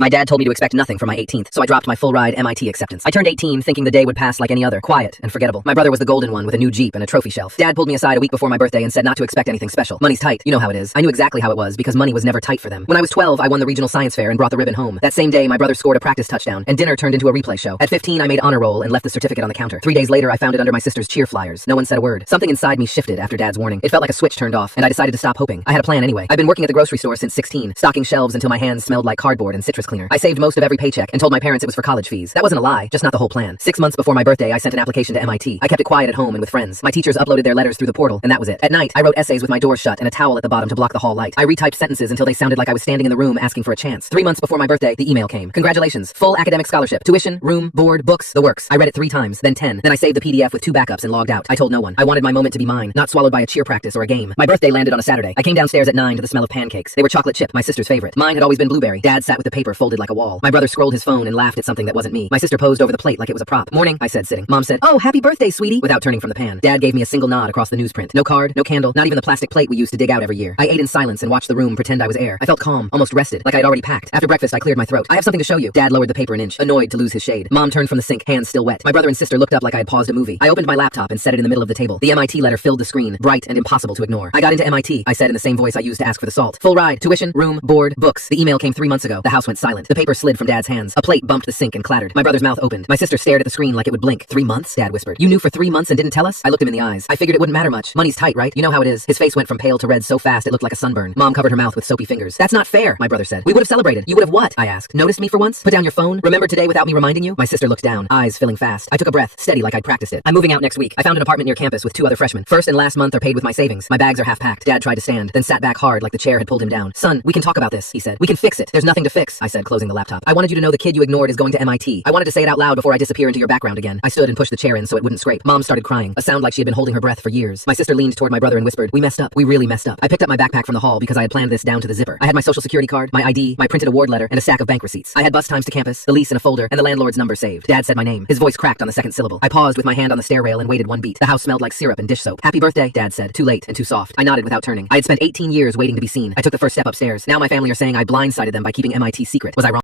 My dad told me to expect nothing for my 18th, so I dropped my full-ride MIT acceptance. I turned 18 thinking the day would pass like any other, quiet and forgettable. My brother was the golden one with a new Jeep and a trophy shelf. Dad pulled me aside a week before my birthday and said not to expect anything special. Money's tight. You know how it is. I knew exactly how it was because money was never tight for them. When I was 12, I won the regional science fair and brought the ribbon home. That same day, my brother scored a practice touchdown, and dinner turned into a replay show. At 15, I made honor roll and left the certificate on the counter. 3 days later, I found it under my sister's cheer flyers. No one said a word. Something inside me shifted after Dad's warning. It felt like a switch turned off, and I decided to stop hoping. I had a plan anyway. I've been working at the grocery store since 16, stocking shelves until my hands smelled like cardboard and citrus cleaner. I saved most of every paycheck and told my parents it was for college fees. That wasn't a lie, just not the whole plan. 6 months before my birthday, I sent an application to MIT. I kept it quiet at home and with friends. My teachers uploaded their letters through the portal, and that was it. At night, I wrote essays with my doors shut and a towel at the bottom to block the hall light. I retyped sentences until they sounded like I was standing in the room asking for a chance. 3 months before my birthday, the email came. Congratulations, full academic scholarship, tuition, room, board, books, the works. I read it 3 times, then 10. Then I saved the PDF with 2 backups and logged out. I told no one. I wanted my moment to be mine, not swallowed by a cheer practice or a game. My birthday landed on a Saturday. I came downstairs at 9 to the smell of pancakes. They were chocolate chip, my sister's favorite. Mine had always been blueberry. Dad sat with the paper folded like a wall. My brother scrolled his phone and laughed at something that wasn't me. My sister posed over the plate like it was a prop. Morning, I said, sitting. Mom said, "Oh, happy birthday, sweetie," without turning from the pan. Dad gave me a single nod across the newsprint. No card, no candle, not even the plastic plate we used to dig out every year. I ate in silence and watched the room pretend I was air. I felt calm, almost rested, like I'd already packed. After breakfast, I cleared my throat. "I have something to show you." Dad lowered the paper an inch, annoyed to lose his shade. Mom turned from the sink, hands still wet. My brother and sister looked up like I had paused a movie. I opened my laptop and set it in the middle of the table. The MIT letter filled the screen, bright and impossible to ignore. "I got into MIT," I said in the same voice I used to ask for the salt. "Full ride, tuition, room, board, books." The email came 3 months ago. The house went silent. The paper slid from Dad's hands. A plate bumped the sink and clattered. My brother's mouth opened. My sister stared at the screen like it would blink. "3 months?" Dad whispered. "You knew for 3 months and didn't tell us?" I looked him in the eyes. I figured it wouldn't matter much. Money's tight, right? You know how it is. His face went from pale to red so fast it looked like a sunburn. Mom covered her mouth with soapy fingers. "That's not fair," my brother said. "We would have celebrated." "You would have what?" I asked. "Noticed me for once? Put down your phone? Remember today without me reminding you?" My sister looked down, eyes filling fast. I took a breath, steady like I'd practiced it. "I'm moving out next week. I found an apartment near campus with 2 other freshmen. First and last month are paid with my savings. My bags are half packed." Dad tried to stand, then sat back hard like the chair had pulled him down. "Son, we can talk about this," he said. "We can fix it. There's nothing to fix," I said, closing the laptop. "I wanted you to know the kid you ignored is going to MIT. I wanted to say it out loud before I disappear into your background again." I stood and pushed the chair in so it wouldn't scrape. Mom started crying, a sound like she had been holding her breath for years. My sister leaned toward my brother and whispered, "We messed up. We really messed up." I picked up my backpack from the hall because I had planned this down to the zipper. I had my social security card, my ID, my printed award letter, and a stack of bank receipts. I had bus times to campus, the lease in a folder, and the landlord's number saved. Dad said my name. His voice cracked on the second syllable. I paused with my hand on the stair rail and waited 1 beat. The house smelled like syrup and dish soap. "Happy birthday," Dad said. Too late and too soft. I nodded without turning. I had spent 18 years waiting to be seen. I took the first step upstairs. Now my family are saying I blindsided them by keeping MIT secret. Was I wrong?